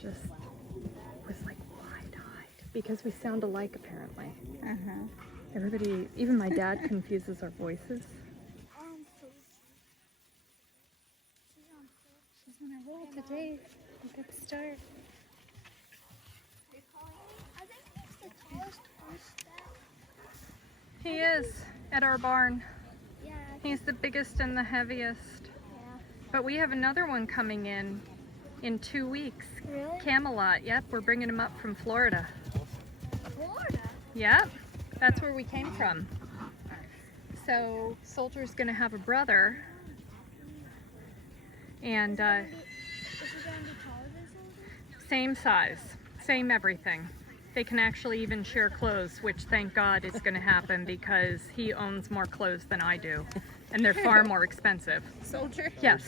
just was like wide-eyed because we sound alike apparently. Everybody, even my dad confuses our voices. She's on a roll today. Good start. I think he's the tallest horse that... He is at our barn. Yeah. He's the biggest and the heaviest. Yeah. But we have another one coming in 2 weeks. Really? Camelot, yep, we're bringing him up from Florida. Florida? Yep, that's where we came from. So Soldier's gonna have a brother, and Is he gonna be taller than Soldier? same size, same everything. They can actually even share clothes, which thank God is gonna happen because he owns more clothes than I do, and they're far more expensive. Soldier? Yes.